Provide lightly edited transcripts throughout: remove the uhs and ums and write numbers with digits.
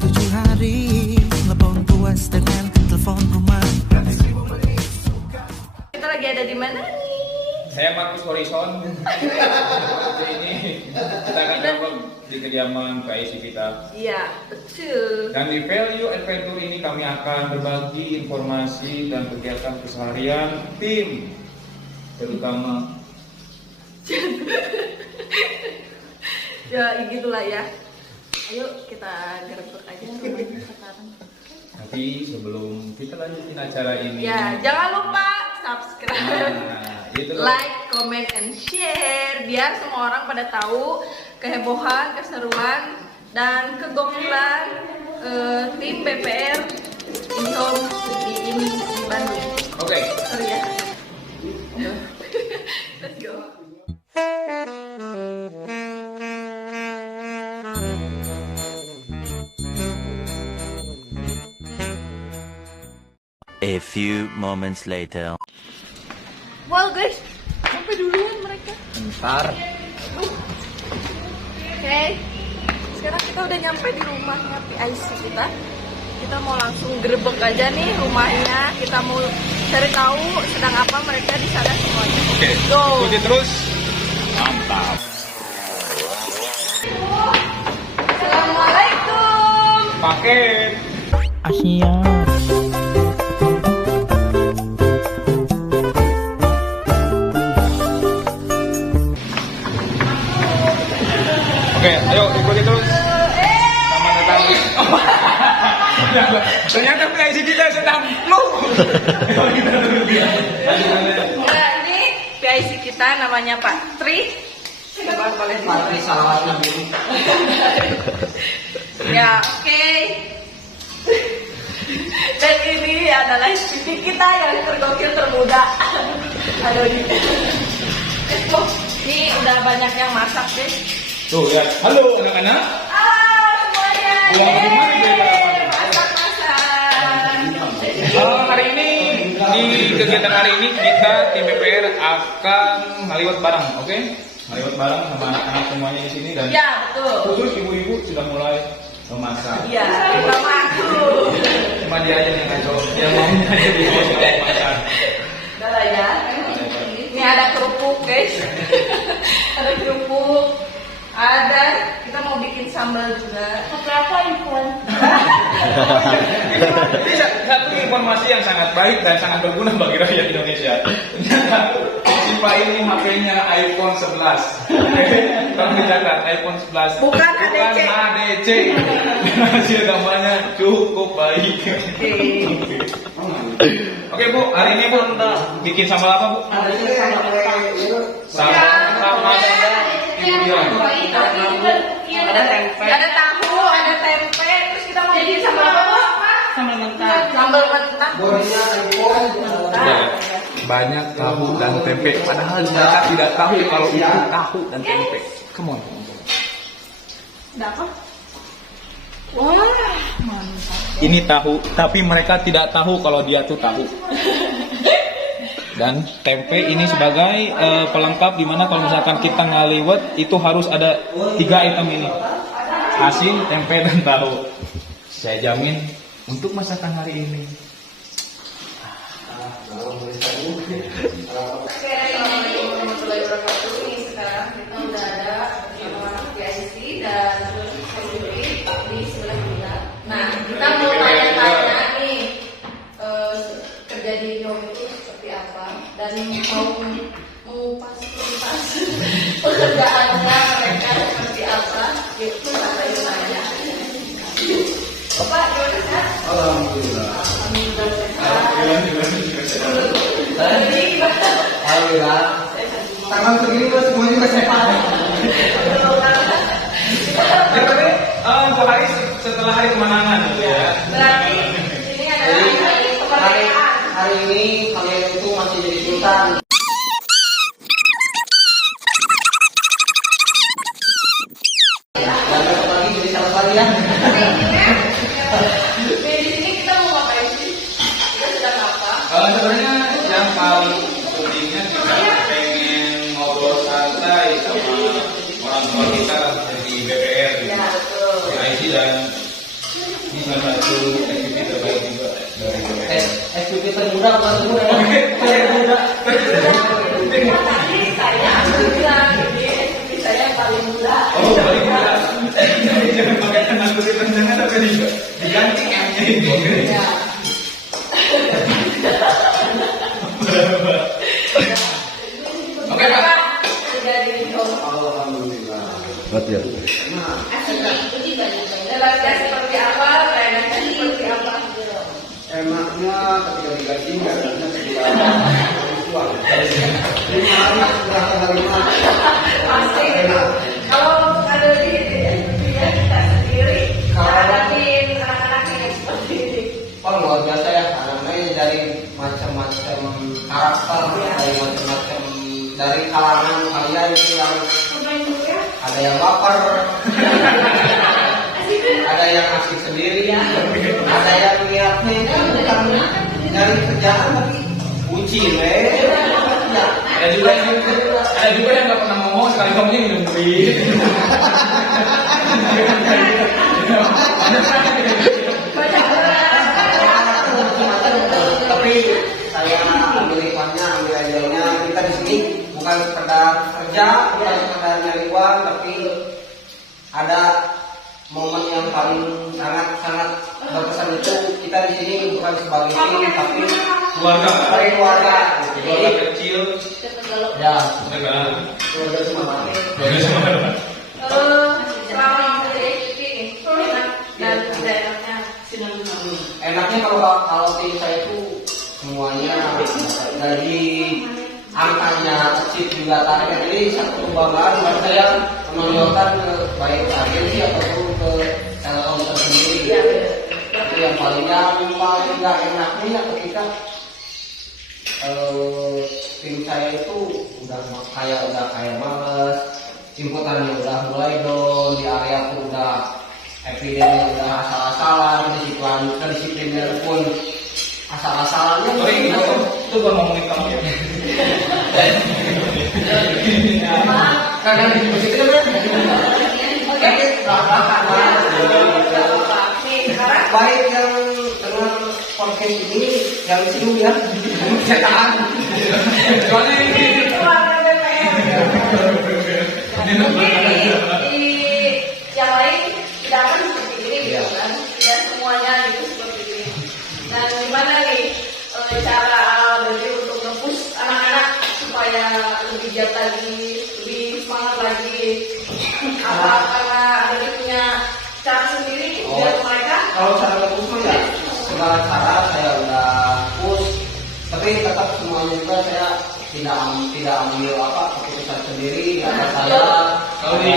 7 hari ngebon puas dengan telepon rumah. Kita lagi ada di mana nih? Saya Markus Horizon. Jadi ini kita akan coba di kediaman PIC kita. Iya, betul. Dan di Value Adventure ini kami akan berbagi informasi dan kegiatan keseharian tim, terutama. Ya, gitulah ya. Ayo kita gerbek aja rumahnya sekarang. Tapi sebelum kita lanjutin acara ini, Ya, jangan lupa subscribe, itu like, comment, and share biar semua orang pada tahu kehebohan, keseruan, dan kegokilan tim BPR InHome di Bandung. Oke. Sorry ya. Let's go. A few moments later. Well guys, sampai duluan mereka. Bentar. Oke, sekarang kita udah nyampe di rumahnya PIC kita. Kita mau langsung gerbek aja nih rumahnya. Kita mau cari tahu sedang apa mereka di sana semuanya. Oke. Go. Ikuti terus. Mantap. Assalamualaikum. Paket. Asia. Oke, ayo ikuti terus. Selamat datang. Ternyata PIC kita sedang flu. Ya, ini PIC kita namanya Pak Tri. Coba boleh Pak Tri salawat Nabi. Ya, oke. Dan ini adalah istri kita yang tergokil termuda. Aduh, ini udah banyak yang masak deh. Tuh lihat. Halo anak-anak. Halo semuanya. Pulang ke rumah nih, Yeay, masak-masak. Hari ini di kegiatan hari ini kita tim BPR akan ngaliwat bareng, oke? Ngaliwat bareng sama anak-anak semuanya di sini dan Ya, betul. khusus ibu-ibu sudah mulai memasak. Iya, sama aku. Cuma dia aja yang ngaco, yang maunya aja di masak. Udah lah ya. Ini ada kerupuk, guys. Ada kerupuk. Ada, kita mau bikin sambal juga. Apa Ivan? Ini satu informasi yang sangat baik dan sangat berguna bagi rakyat Indonesia. Ternyata si Pak ini HP-nya iPhone 11. Tolong dicatat, iPhone 11. Bukan ADC. ADC. Hasil gambarnya cukup baik. Oke Bu, hari ini Bu bikin sambal apa Bu? Sambal sama Ada tempe. Ada tahu, ada tempe. Terus kita mau bikin sambal apa Bu? Sambal mentah. Sambal mentah. Banyak tahu dan tempe, padahal mereka tidak tahu kalau itu tahu dan tempe. Come on. Ada apa? Wah, mantap. Ini tahu, tapi mereka tidak tahu kalau dia tuh tahu. Dan tempe ini sebagai pelengkap dimana kalau misalkan kita ngaliwet itu harus ada 3 item ini: asin, tempe, dan tahu. Saya jamin untuk masakan hari ini. Assalamualaikum warahmatullahi wabarakatuh. Ini sekarang kita udah ada sama PIC dan Sendiri di sebelah kita. Nah, kita mau tanya-tanya nih kerja di InHome itu seperti apa dan mau mengupas pekerjaannya mereka seperti apa. Itu sampai tanya. Bapak gimana Kak? Alhamdulillah. Alhamdulillah sehat. Alhamdulillah. Tangan segini mas semuanya mas sehat. Ya tapi untuk hari setelah hari kemenangan gitu ya. Berarti ini adalah hari kemerdekaan. Hari ini kalian itu masih jadi sultan. Dan besok lagi jadi salah lagi ya. Di sini kita mau ngapain sih? Kita sedang apa? Sebenarnya yang paling pentingnya kita pengen ngobrol santai sama orang tua kita di BPR, Ya betul. di IC dan Ini salah satu SPP terbaik juga dari BPS. SPP termuda bukan termuda ya. Termuda. Tadi saya bilang ini SPP saya yang paling muda. Oh, paling muda. Jangan pakai nama kepanjangan apa juga. Diganti M-nya ini. Ya. Oke, Pak. Sudah di Alhamdulillah. Betul. Jelaskan seperti apa, trennya seperti apa. Enaknya ketika digaji nggak ada sebulan uang. 5 hari sudah menerima. Pasti. Kalau ada di ya kita sendiri, hadapin anak-anak yang seperti ini. Oh luar biasa ya, anaknya dari macam-macam karakter, dari macam-macam dari kalangan kalian itu yang ada yang lapar, ada yang asik sendiri, ada yang niatnya itu bukan nyari kerjaan tapi bucin, Ada juga yang nggak pernah ngomong sekali ngomongnya minum bir. Tapi saya ambil hikmahnya, ambil ajalnya. Kita di sini bukan sekedar kerja, bukan sekedar nyari uang, tapi ada momen yang paling sangat berkesan itu kita di sini bukan sebagai tim, tapi Keluarga. sebagai keluarga. Keluarga kecil. Ya, Keluarga. keluarga semua. Keluarga semua. Selama ini enak dan tidak enaknya Enaknya kalau tim saya itu semuanya dari angkanya kecil juga target, jadi satu kebanggaan buat saya menonjolkan ke baik agensi ataupun ke Telkomsel sendiri. Itu yang paling nggak enaknya ketika tim saya itu udah kayak males, inputannya udah mulai down, di area tuh udah epidemi udah asal-asalan, kedisiplinnya pun asal-asalannya. Sorry, itu baru ngomongin kamu ya. Karena di situ kan baik yang dengan podcast ini yang sini ya cetaan. Soalnya ini mungkin di yang lain tidak akan seperti ini gitu kan, tidak semuanya gitu seperti ini. Dan gimana nih cara dari untuk nge-push anak-anak supaya lebih giat lagi, lebih semangat lagi? Apa karena ada punya cara sendiri biar mereka? Kalau cara nge-push ya segala cara saya udah push, tapi tetap semuanya juga saya tidak ambil keputusan sendiri. Ada saya kalau di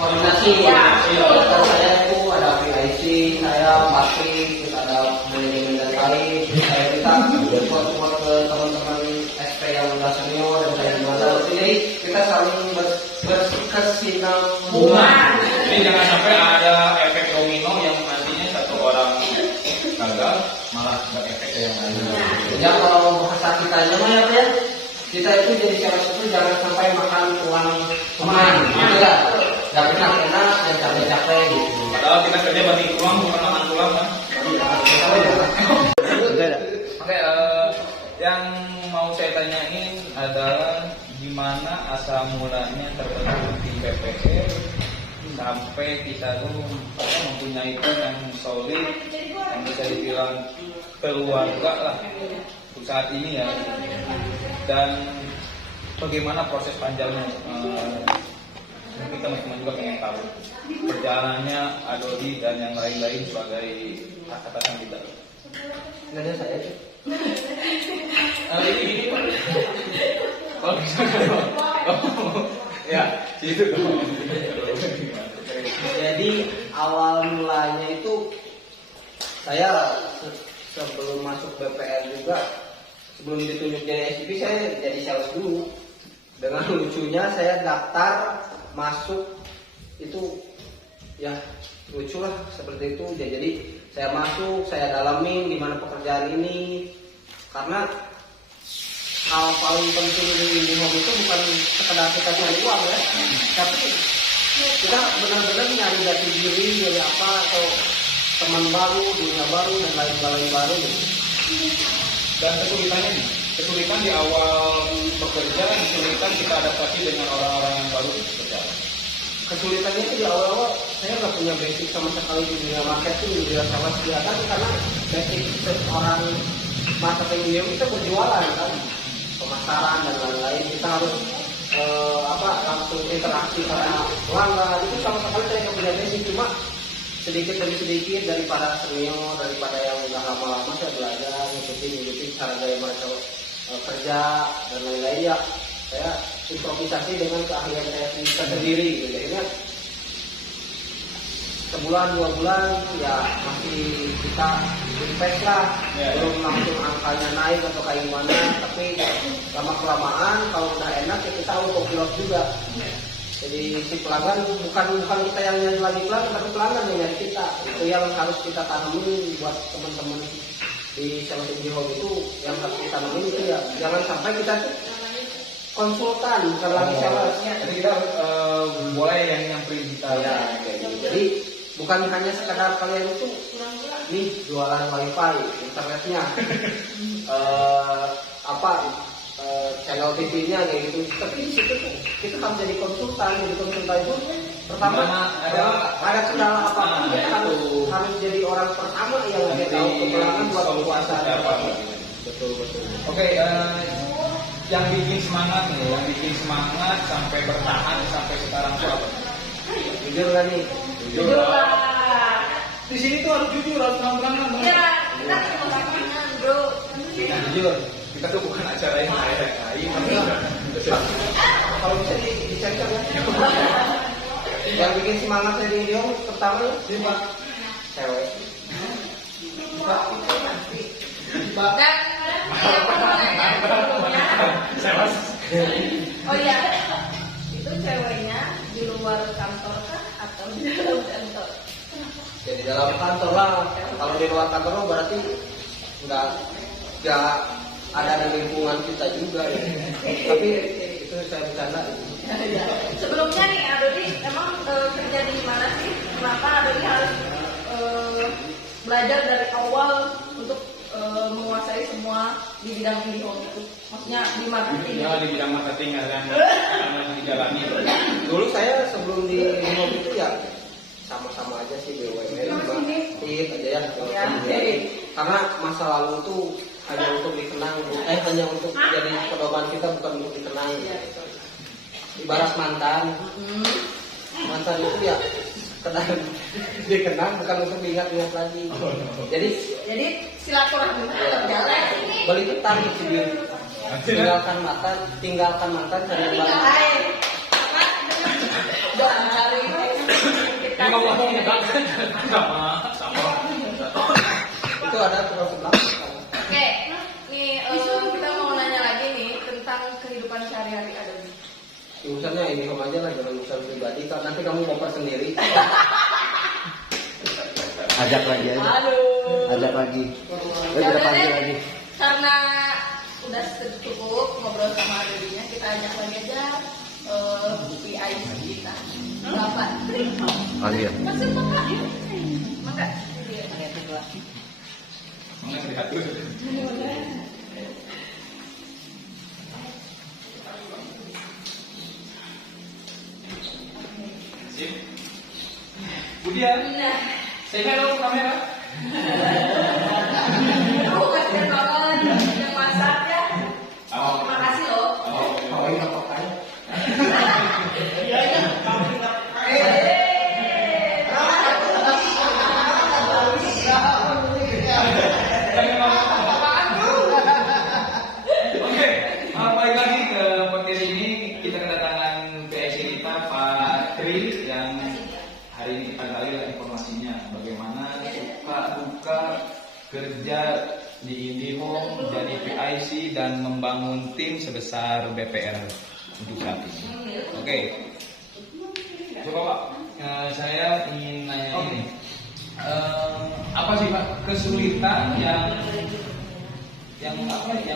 koordinasi kalau saya itu ada PIC, saya pasti terus ada manajemen dari lain, terus saya minta support ke teman-teman SP yang udah senior dan saya gimana. Jadi kita saling berkesinambungan. Jadi jangan sampai ada efek domino yang nantinya satu orang gagal malah berefek ke yang lain. Ya kalau bahasa kitanya mah ya, kita itu jadi sales itu jangan sampai makan uang teman, gitu ya. Gak enak-enak dan capek-capek gitu. Padahal kita kerja banting tulang bukan makan tulang kan. Oke, yang mau saya tanyain adalah gimana asal mulanya terbentuk tim BPR sampai kita tuh mempunyai tim yang solid, yang bisa dibilang keluarga lah untuk saat ini ya. Dan bagaimana proses panjangnya? Mungkin teman-teman juga pengen tahu perjalanannya Adodi dan yang lain-lain sebagai atasan kita. Nggak ada saya. Ini Pak. Kalau bisa ya itu dong. Jadi awal mulanya itu saya sebelum masuk BPR juga, sebelum ditunjuk jadi SPP saya jadi sales dulu. Dengan lucunya saya daftar masuk itu ya lucu lah seperti itu. Jadi saya masuk, saya dalamin gimana pekerjaan ini, karena hal paling penting di IndiHome itu bukan sekedar kita cari uang ya, tapi kita benar-benar nyari jati diri dari apa atau teman baru, dunia baru dan lain-lain baru. Dan kesulitannya nih, kesulitan di awal bekerja, kesulitan kita adaptasi dengan orang-orang yang baru bekerja. Kesulitannya itu di awal-awal saya nggak punya basic sama sekali di dunia marketing, di dunia sales kelihatan karena basic seorang marketing dia kita berjualan kan, pemasaran dan lain-lain, kita harus langsung interaksi sama pelanggan, itu sama sekali saya nggak punya basic. Cuma sedikit demi sedikit daripada senior, daripada yang udah lama-lama saya belajar ngikutin cara gaya mereka kerja dan lain-lain, ya saya improvisasi dengan keahlian saya sendiri gitu. Jadinya sebulan 2 bulan ya masih kita invest lah, belum langsung angkanya naik atau kayak gimana, tapi lama kelamaan kalau udah enak ya kita autopilot juga. Jadi si pelanggan bukan kita yang nyari lagi pelanggan, tapi pelanggan yang nyari kita. Itu yang harus kita tanemin buat teman-teman di sales home itu, yang harus kita tanemin itu ya jangan sampai kita tuh konsultan bukan lagi sales. Jadi kita boleh yang nyamperin kita. Ya, kayak gitu. Jadi bukan hanya sekedar kalian itu nih jualan wifi, internetnya, channel TV-nya kayak gitu. Tapi di situ tuh kita harus jadi konsultan. Jadi konsultan itu pertama ada kendala apa kita harus jadi orang pertama yang ngasih tahu ke pelanggan buat puasa. Betul. Oke, yang bikin semangat nih, yang bikin semangat sampai bertahan sampai sekarang tuh apa? Jujur kan nih? Jujur lah. Di sini tuh harus jujur, harus terang-terangan. Iya, kita cuma pasangan, bro. Nah, jujur, kita tuh bukan acara yang Kalau bisa dicek-cek ya. Yang bikin semangat saya di video pertama cewek. Dan aku mau nanya sebelumnya. Oh iya, itu ceweknya di luar kantor kah atau di dalam kantor? Ya di dalam kantor lah. Kalau di luar kantor mah berarti nggak ada di lingkungan kita juga ya. Tapi itu saya bercanda. Sebelumnya nih, Adoni emang kerja di mana sih? Kenapa Adoni harus belajar dari awal untuk menguasai semua di bidang video itu? Maksudnya di marketing? Ya, di bidang marketing yang dijalani. Dulu saya sebelum di Home itu ya sama-sama aja sih BUMN, aja ya. Karena masa lalu tuh hanya untuk dikenang, hanya untuk jadi pedoman kita, bukan untuk dikenang. Ibarat mantan itu ya sekedar dikenang, bukan untuk diingat-ingat lagi. Jadi silaturahmi berjalan. balik ketang gitu, tinggalkan mantan cari yang baru. Doa hari Itu ada tukang sebelah. Oke, nih kita mau nanya lagi nih tentang kehidupan sehari-hari Adoni. Urusannya ini Home aja lah, jangan urusan pribadi. Nanti kamu baper sendiri. Ajak lagi aja. Aduh. Ajak lagi. Ya udah Panggil deh, lagi. karena udah cukup ngobrol sama Adoninya, kita ajak lagi aja VIP kita. Berapa? Panggil. Masuk Pak. Maka. Kemudian, saya dong kamera. Aku kasih tolong yang masak ya. Terima kasih loh. Oke, balik lagi ke podcast ini, kita kedatangan PIC kita Pak Tri yang hari ini kita gali lah informasinya bagaimana suka duka kerja di IndiHome jadi PIC dan membangun tim sebesar BPR untuk saat ini. Oke, coba Pak, saya ingin nanya ini, apa sih Pak kesulitan yang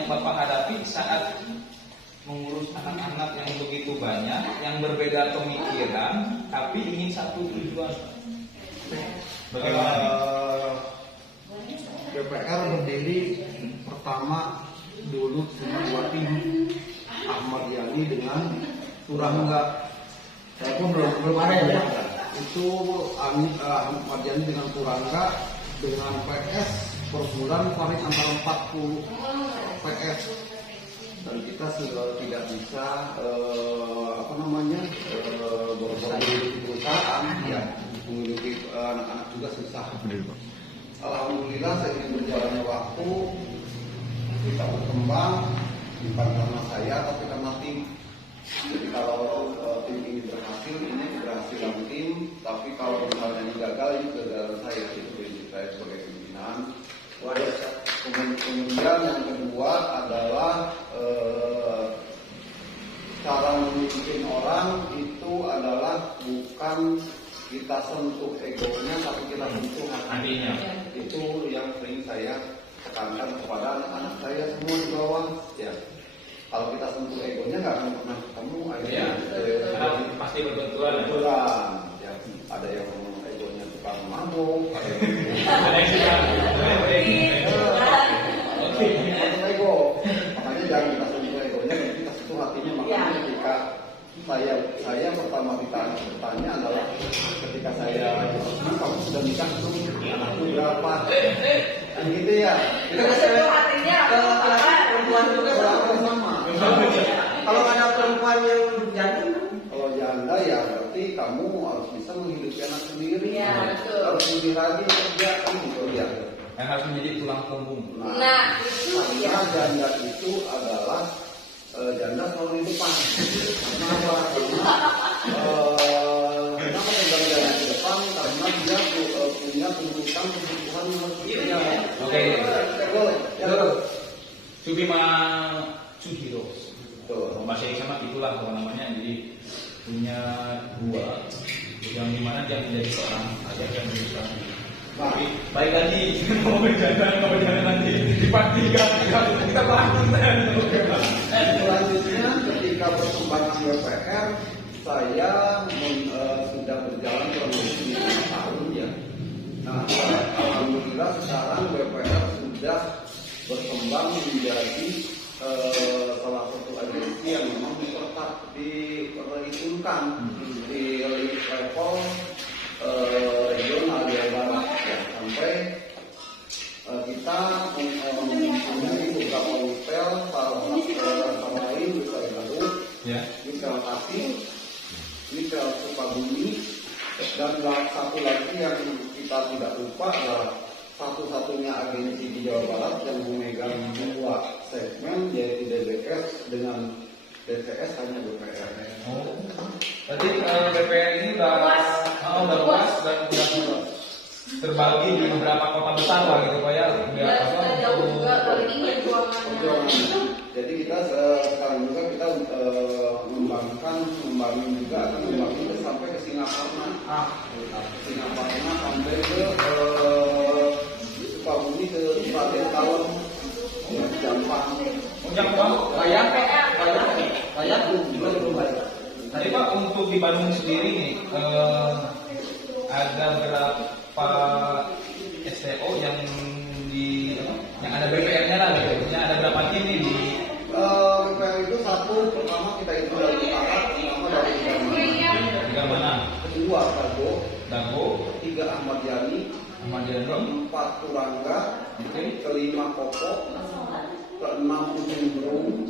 Bapak hadapi saat mengurus anak-anak yang begitu banyak, yang berbeda pemikiran, tapi ingin satu tujuan? Bagaimana? BPR berdiri pertama dulu cuma dua tim, Ahmad Yani dengan Turangga. Saya pun belum ada ya. Itu Ahmad Yani dengan Turangga dengan PS per bulan paling antara 40 PS. Dan kita sudah tidak bisa berbagai perusahaan ya, memiliki anak-anak juga susah. Alhamdulillah seiring berjalannya waktu kita berkembang, bukan karena saya tapi karena tim. Jadi kalau tim ini berhasil dalam tim, tapi kalau misalnya ini gagal, ini kegagalan saya, itu prinsip saya sebagai pimpinan. Kemudian yang kedua adalah cara memimpin orang itu adalah bukan kita sentuh egonya, tapi kita sentuh hatinya. Itu yang sering saya tekankan kepada anak-anak saya semua di bawah. Ya, kalau kita sentuh egonya nggak akan pernah ketemu. Akhirnya pasti berbenturan. Ya, ada yang egonya tukang mabuk, ada yang ego. Makanya jangan kita sentuh egonya, kita sentuh hatinya. Makanya ketika saya pertama bertanya adalah ketika saya kamu sudah nikah belum, anakku berapa, kan gitu ya. Itu artinya perempuan juga sama. Kalau ada perempuan yang janda, Kalau janda ya berarti kamu harus bisa menghidupi anak sendiri. Ya, betul. Harus lebih rajin kerja kan gitu ya. Yang harus menjadi tulang punggung. Nah, itu ya. Karena janda itu adalah janda selalu di depan. Karena apa? Kenapa janda di depan? Karena dia punya tuntutan kebutuhan yang harus dipenuhi. Oke. Betul. Subima Sugiro. Betul. Bahasa sama itulah apa namanya. Jadi punya dua yang dimana dia menjadi seorang ajar yang berusaha. Tapi baik lagi mau berjalan nanti di part 3 kita bahas. Selanjutnya ketika perkembangan BPR saya sudah berjalan kurang lebih 5 tahun ya. Nah, alhamdulillah sekarang BPR sudah berkembang menjadi salah satu agensi yang memang diperhitungkan di level regional di Barat ya, sampai kita mempunyai beberapa hotel, salah lain hotel Garut, hotel Kasih, hotel Sukabumi, dan satu lagi yang kita tidak lupa adalah satu-satunya agensi di Jawa Barat yang memegang 2 segmen, yaitu DBS dengan DCS hanya BPR. Berarti BPR ini udah luas dan udah terbagi di beberapa kota besar lah gitu Pak ya. Jauh juga kali ini perjuangannya. Jadi kita sekarang juga kita membangun juga akan membangun sampai ke Singapura. Singapura sampai ke Sukabumi ke Raden Kalem, Jampang. banyak juga belum banyak. Tadi Pak untuk di Bandung sendiri nih ada berapa STO yang ada BPR-nya lah gitu. Ada berapa tim nih di BPR itu satu, pertama kita itu dari utara, pertama dari tiga mana? kedua Dago, ketiga Ahmad Yani, 4 Turangga, kelima Koko, keenam Ujung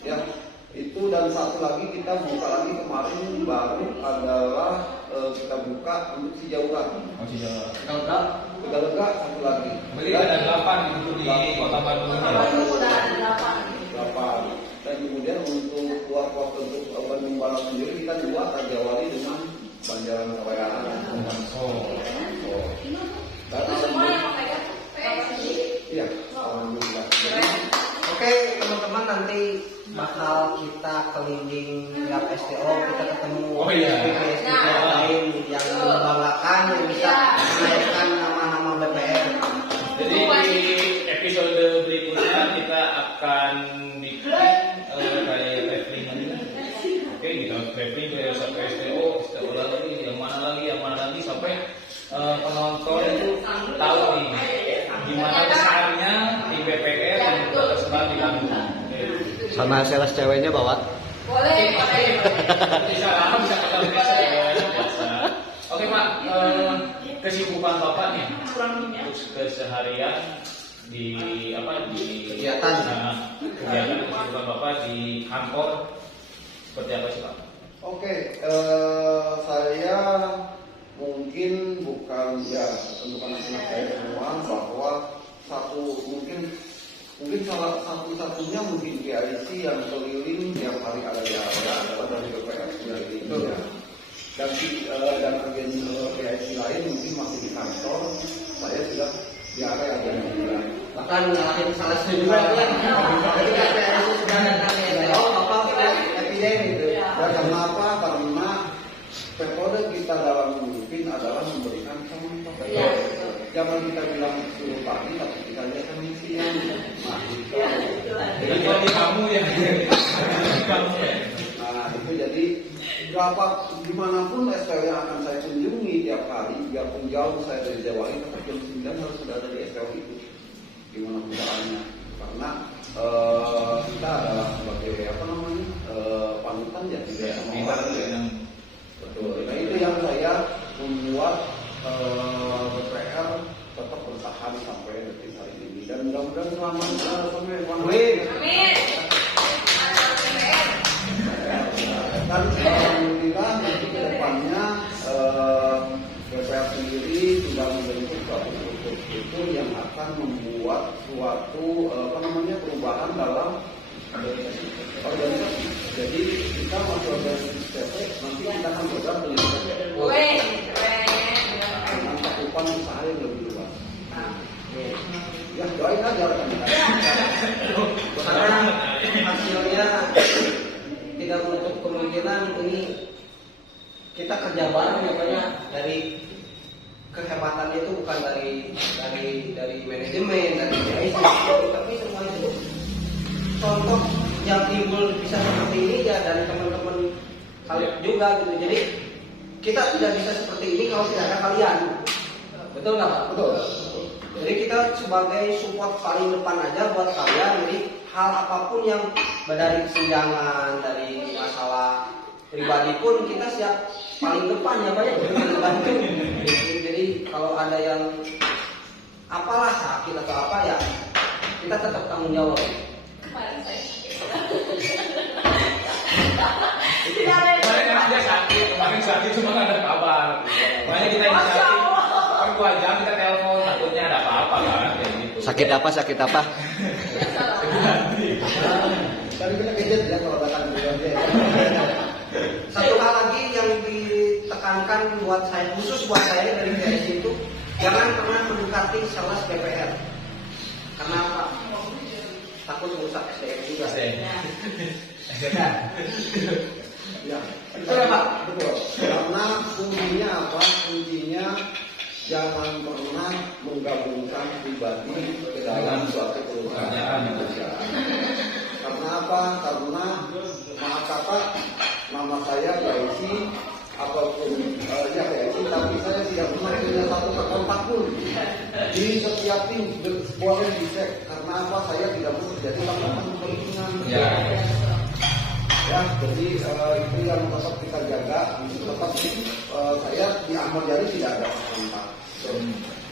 ya itu, dan satu lagi kita buka lagi kemarin baru adalah kita buka untuk Cijaura. Tegalega satu lagi. Berarti ada 8 gitu di Kota Bandung ini. Udah ada 8. Dan kemudian untuk luar kota untuk Bandung Barat sendiri kita buat Rajawali dengan Banjaran Kawayan. Itu semua yang memegang PSI. Iya, alhamdulillah. Oke teman-teman, nanti bakal kita keliling tiap STO, kita ketemu STO lain yang membanggakan, yang bisa menaikkan nama-nama BPR. Jadi di episode berikutnya kita akan bikin kayak traveling lagi. Oke, kita traveling ke STO lagi, yang mana lagi sampai penonton itu tahu nih gimana mana besarnya di BPR dan juga tersebar di Lampung. Sama sales ceweknya bawa. Boleh. Bisa lama bisa ketemu biasa. Oke Pak, kesibukan Bapak nih untuk keseharian di Kegiatan. kegiatan kesibukan Bapak di kantor seperti apa sih Pak? Oke, saya mungkin bukan ya tentukan anak saya semua bahwa mungkin salah satu-satunya mungkin GIC yang keliling tiap hari ada di area adalah dari BPR itu ya. Dan agen GIC lain mungkin masih di kantor, saya sudah di area yang lain. Bahkan ngalahin salah satu juga ya. Ketika saya sudah datang ke Bapak epidemi gitu. Ya karena apa? Karena metode kita dalam memimpin adalah memberikan contoh. Iya, betul. Jangan kita bilang suruh pagi, tapi kita lihat kan siang. Nah, itu. Jadi kalau kamu ya. Nah, itu jadi dimanapun SPL yang akan saya kunjungi tiap hari, biarpun jauh saya dari Jawa ini, tetap jam 9 harus sudah ada di SPL itu. Dimanapun caranya. Karena kita adalah sebagai panutan ya tidak sama orang ya. Betul. Nah itu yang saya membuat BPR tetap bertahan sampai detik hari ini dan mudah-mudahan sampai Amin. dan alhamdulillah nanti ke depannya BPR sendiri sudah membentuk suatu struktur yang akan membuat suatu perubahan dalam organisasi. Jadi kita masuk organisasi PT, nanti kita akan bergerak dengan Weh, keren. dengan cakupan usaha yang lebih luas. Ya doain aja rekan Karena hasilnya tidak menutup kemungkinan ini kita kerja bareng ya Pak ya. Dari kehebatannya itu bukan dari manajemen, dari GIC, tapi semua itu contoh yang timbul bisa seperti ini ya dari teman-teman kalian juga gitu. Jadi kita tidak bisa seperti ini kalau tidak ada kalian. Betul nggak Pak? Betul. Jadi kita sebagai support paling depan aja buat kalian. Jadi hal apapun yang dari kesenjangan, dari masalah pribadi pun kita siap paling depan ya Pak ya, untuk bantu. Jadi kalau ada yang apalah sakit atau apa ya kita tetap tanggung jawab. Kemarin saya Kemarin sakit cuma nggak ada kabar. Makanya kita inisiatif. Kan 2 jam kita telepon, takutnya ada apa-apa kan kayak gitu. Sakit apa? Tadi kita kejar ya kalau datang ke BPR. Satu hal lagi yang ditekankan buat saya, khusus buat saya dari GIC itu, jangan pernah mendekati sales BPR. Karena apa? Takut rusak SDM juga. Ya, Betul ya Pak? betul. Karena kuncinya apa? Kuncinya jangan pernah menggabungkan pribadi ke dalam suatu perusahaan. Karena apa? Karena maaf kata nama saya GIC ataupun GIC, tapi saya tidak pernah punya satu kontak pun di setiap tim boleh dicek. Karena apa? Saya tidak mau terjadi laporan kepentingan. Ya, jadi itu yang tetap kita jaga. Tetap saya di Ahmad Yani tidak ada kontak.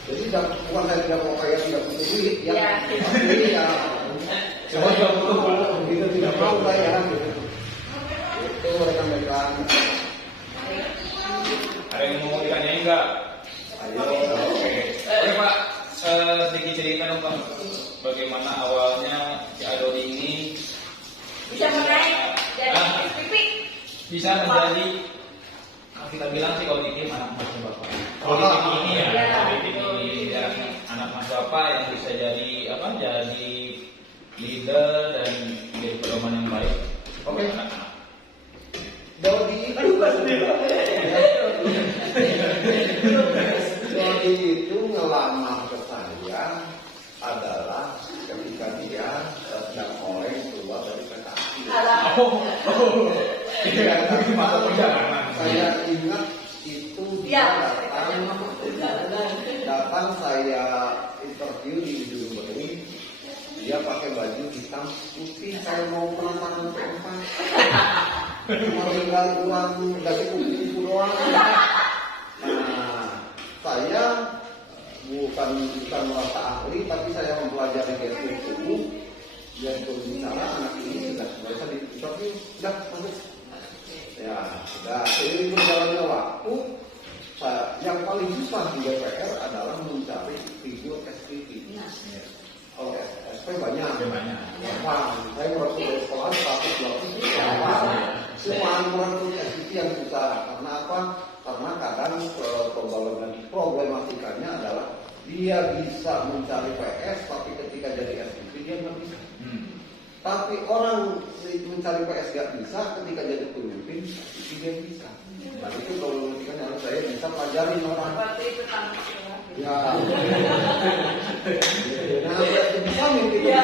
Jadi bukan saya tidak mau kaya, tidak butuh duit ya. Tapi ya saya tidak butuh begitu, tidak mau saya gitu. Itu rekan-rekan. Ada yang mau ditanya enggak? Ayo. Oke Pak, sedikit cerita dong Pak. Bagaimana awalnya si Adoni ini bisa menaik dari SPP. bisa menjadi, kita bilang sih kalau di tim anak mas Bapak. Kalau di tim ini ya, kalau di tim ini ya, anak mas Bapak yang bisa jadi jadi leader dan jadi pedoman yang baik. Oke. Anak-anak. Dodi itu ngelamar ke saya adalah ketika dia sedang oleng keluar dari PKI. Iya, tapi masa perjalanan. Saya ingat itu dia datang misalkan saya interview di ujung Betawi, dia pakai baju hitam putih, saya mau penasaran apa? Cuma tinggal uang dari kupu-kupu doang. Nah, saya bukan merasa ahli, tapi saya mempelajari gestur tubuh. Gestur bicara anak ini sudah bisa di-interview, sudah masuk. Ya, sudah. Seiring berjalannya waktu, yang paling susah di DPR adalah mencari figur SPP. Kalau SP banyak. Gampang. Saya merekrut dari sekolah 120 gampang. Semua merekrut SPP yang susah. Karena apa? Karena kadang problematikanya adalah dia bisa mencari PS, tapi ketika jadi SPP dia nggak bisa. Tapi orang mencari PS gak bisa, ketika jadi pemimpin dia bisa. Nah itu kalau kan harus saya bisa pelajarin orang. Berarti itu Ya. Nah saya bisa mimpi bisa.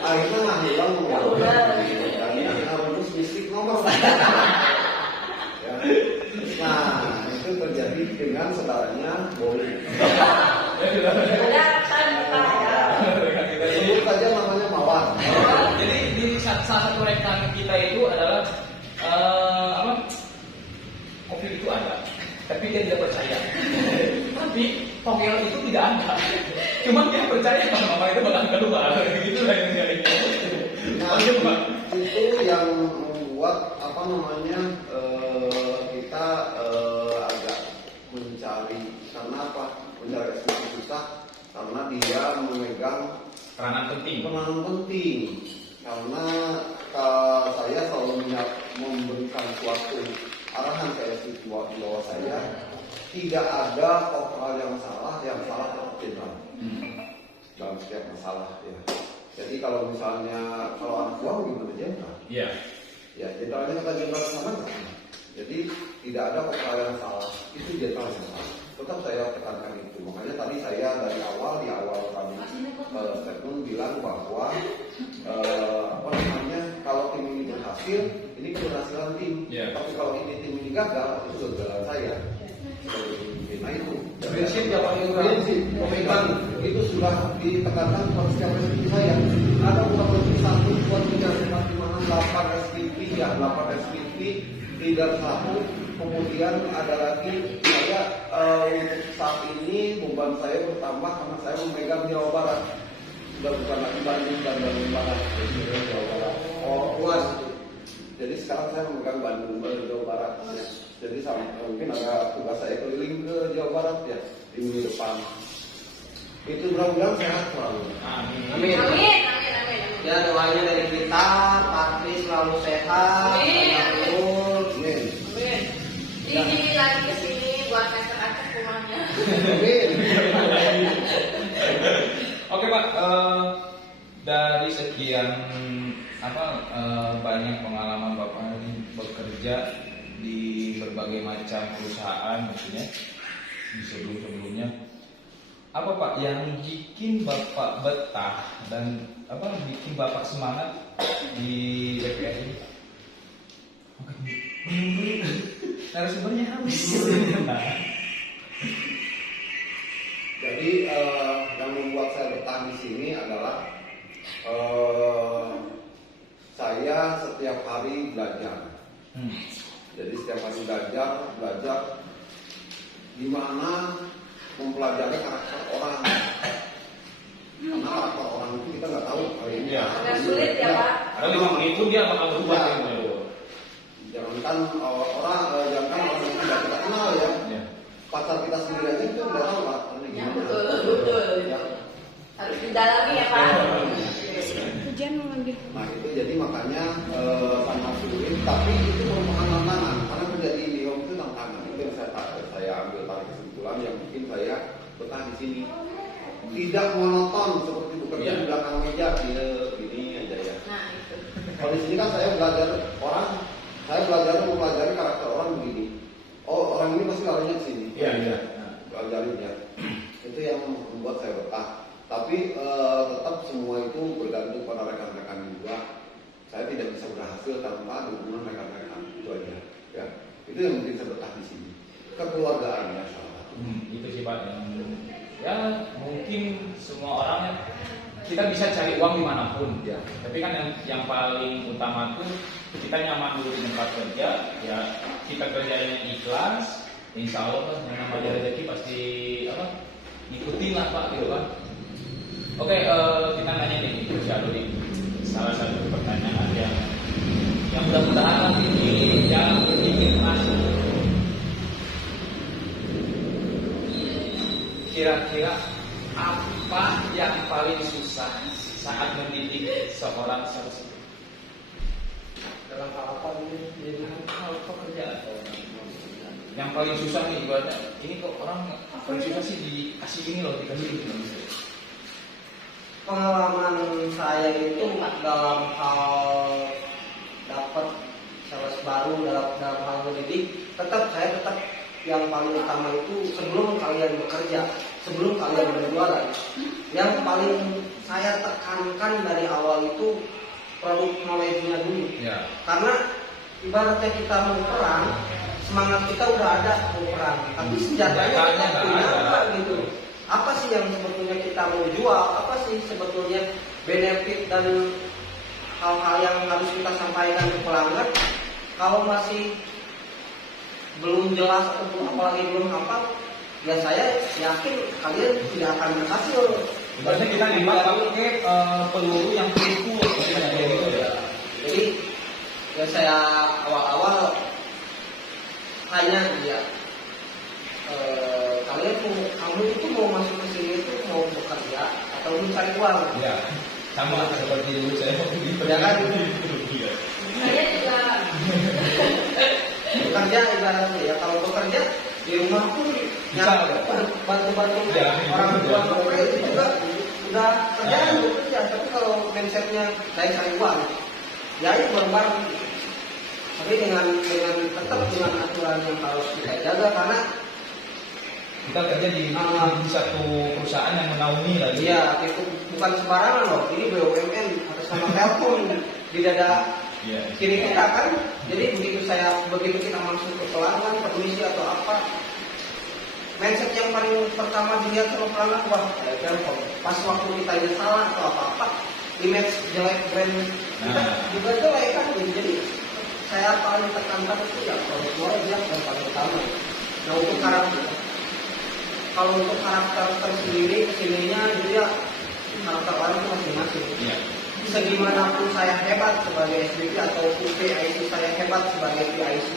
Akhirnya hilang nomor. Akhirnya rumus mistik nomor. Nah itu terjadi dengan saudaranya Boli. Sebut saja namanya Mawar. Jadi di salah satu rekan kita itu adalah COVID itu ada, tapi dia tidak percaya. Tapi togel itu tidak ada. Cuma dia percaya kalau mama itu bakal keluar. Gitu lah yang dia. Nah, itu yang membuat kita agak mencari. Karena apa? Mencari ekspresi susah karena dia memegang Peranan penting. Karena saya selalu memberikan suatu arahan saya di bawah saya, tidak ada hal yang salah tetap jenderal dalam setiap masalah ya. Jadi kalau misalnya anak buah gimana jenderal? Iya. Ya jenderalnya kata jenderal sama kan? Jadi tidak ada hal yang salah, itu jenderal yang salah. Tetap saya tekankan itu. Makanya tadi saya di awal kami statement bilang bahwa kalau tim ini berhasil, ini keberhasilan tim. Yeah. Tapi kalau tim ini gagal, itu kegagalan saya. Nah itu Prinsip yang paling prinsip pemegang itu sudah ditekankan pada setiap SPP saya. Ada beberapa 1, 2, 3, 4, 5, 6, 8 SPP ya, 8 SPP tidak satu. Kemudian ada lagi saya untuk saat ini beban saya bertambah karena saya memegang Jawa Barat. Sudah bukan lagi Bandung dan Bandung Barat, jadi Jawa Barat. Oh puas. Jadi sekarang saya memegang Bandung dan Jawa Barat. Ya. Jadi mungkin ada tugas saya keliling ke Jawa Barat ya di minggu depan. Itu mudah-mudahan sehat selalu. Amin. Amin. Ya doanya dari kita, Patri selalu sehat. Amin. Jadi lagi kesini buat ngecek-ngecek rumahnya. Oke Pak, dari sekian banyak pengalaman Bapak ini bekerja di berbagai macam perusahaan, maksudnya di sebelumnya, apa Pak yang bikin Bapak betah dan bikin Bapak semangat di DPR ini? Narasumbernya habis. Jadi yang membuat saya betah di sini adalah saya setiap hari belajar. Jadi setiap hari belajar gimana mempelajari karakter orang. Karena karakter orang itu kita nggak tahu hari ini. Agak sulit ya Pak. Ada 5 menit itu dia bakal berubah. Jangankan orang yang tidak kita kenal ya. Pacar kita sendiri aja itu udah tahu lah. Ya, betul. Ya. Harus didalami ya Pak. Nah itu jadi makanya sangat sulit, tapi itu merupakan tantangan karena menjadi Leo itu tantangan. Itu yang saya ambil tarik kesimpulan yang bikin saya betah di sini. Tidak monoton seperti bekerja di belakang meja ini aja ya. Nah itu. Kalau di sini kan saya belajar mempelajari karakter orang begini. Oh orang ini pasti larinya ke sini. Iya. Pelajarin ya. Itu yang membuat saya betah. Tapi tetap semua itu bergantung pada rekan-rekan juga. Saya tidak bisa berhasil tanpa dukungan rekan-rekan itu aja. Ya, Itu yang mungkin terletak di sini. Kekeluargaannya salah satu. Itu sih Pak. Ya mungkin semua orang kita bisa cari uang dimanapun ya. Tapi kan yang paling utama tuh kita nyaman dulu di tempat kerja. Ya kita kerjanya ikhlas. Insya Allah yang namanya rezeki pasti ikutin lah Pak gitu kan. Oke, kita nanya nih nih salah satu pertanyaan yang mudah-mudahan nanti yang berpikir masuk. Kira-kira apa yang paling susah saat mendidik seorang sales? Dalam hal apa ini? Dalam hal pekerjaan. Yang paling susah nih ibaratnya, ini kok orang paling susah sih dikasih ini loh, dikasih ini. Pengalaman saya itu dalam hal dapat sales baru dalam hal mendidik, tetap yang paling utama itu sebelum kalian bekerja, sebelum kalian berjualan, yang paling saya tekankan dari awal itu produk knowledge-nya dulu. Ya. Karena ibaratnya kita mau perang, semangat kita udah ada mau perang, tapi senjatanya kita punya apa gitu. Apa sih yang sebetulnya kita mau jual? Apa sih sebetulnya benefit dan hal-hal yang harus kita sampaikan ke pelanggan? Kalau masih belum jelas atau apalagi belum hafal, ya saya yakin kalian tidak akan berhasil. Berarti kita pakai peluru yang peluru gitu ya. Jadi ya saya awal-awal hanya dia kamu itu mau masuk ke sini itu mau bekerja atau mencari uang? Ya, sama seperti dulu saya ya kan? Saya juga bekerja ibaratnya ya, kalau bekerja di rumah pun yang bantu-bantu orang tua itu juga udah kerja, tapi kalau mindsetnya saya cari uang, ya itu bareng-bareng. Tapi dengan tetap dengan aturan yang harus kita jaga, karena kita kerja di satu perusahaan yang menaungi lagi. Iya, itu bukan sembarangan loh. Ini BUMN atas nama Telkom di dada kiri kita kan. Jadi begitu kita masuk ke pelanggan, permisi atau apa, mindset yang paling pertama dilihat sama pelanggan, wah ada Telkom. Pas waktu kita ini salah atau apa, image jelek brand kita juga jelek kan. Jadi saya paling tekankan itu ya kalau dia yang paling utama. Nah untuk karakter tersendiri kesininya dia karakter orang itu masing-masing. Ya. Segimanapun saya hebat sebagai SBP atau PIC saya hebat sebagai PIC,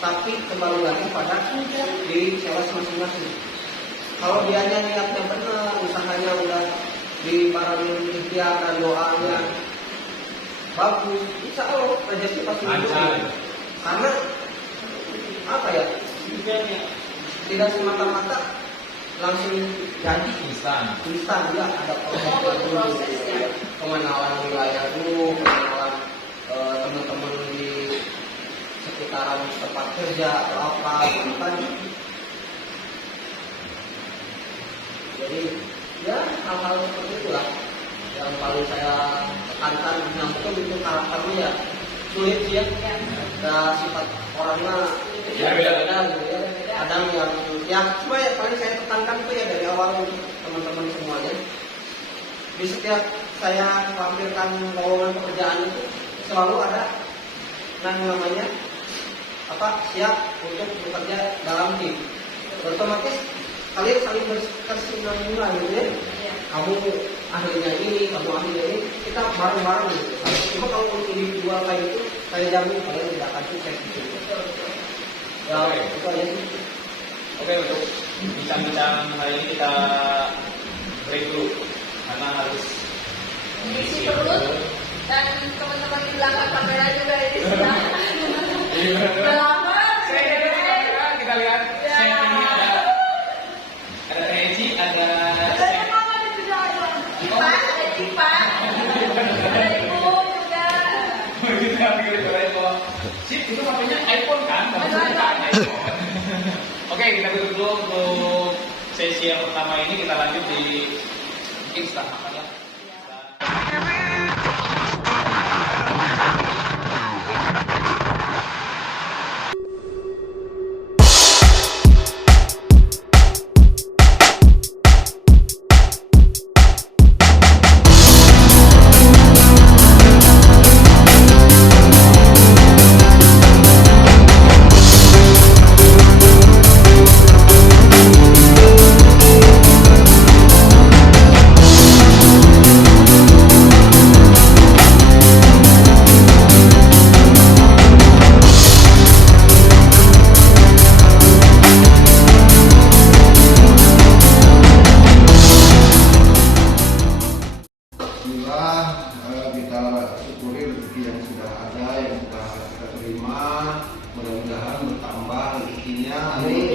tapi kembali lagi pada diri sales masing-masing. Kalau dianya niatnya benar, usahanya udah dibarengin ikhtiar dan doanya bagus, insya Allah rezeki pasti muncul. Karena apa ya? Tidak semata-mata langsung jadi instan ya, ada proses dulu, pengenalan wilayah dulu, pengenalan teman-teman di sekitaran tempat kerja atau apa gitu kan. Jadi ya hal-hal seperti itulah yang paling saya tekankan. Yang betul itu karakternya ya sulit sih ya, ada sifat orangnya beda-beda gitu ya. Kadang yang cuma ya paling saya tekankan itu ya dari awal untuk teman-teman semuanya. Di setiap saya tampilkan lowongan pekerjaan itu selalu ada namanya siap untuk bekerja dalam tim. Otomatis kalian saling berkesinambungan gitu ya. Kamu ahlinya ini, kamu ahlinya ini, kita bareng-bareng gitu. Cuma kalau untuk individual kayak itu, saya jamin kalian tidak akan sukses gitu. Ya, itu aja sih. Oke, untuk bincang-bincang hari ini kita break dulu karena harus mengisi perut dan teman-teman di belakang kamera juga ini sudah lama. Kita lihat sini ada Eci, ada Cipa, ada Ibu juga. Sip, itu HP-nya iPhone kan? iPhone. Oke, kita tutup dulu untuk sesi yang pertama ini. Kita lanjut di mungkin setelah makan ya. Amin.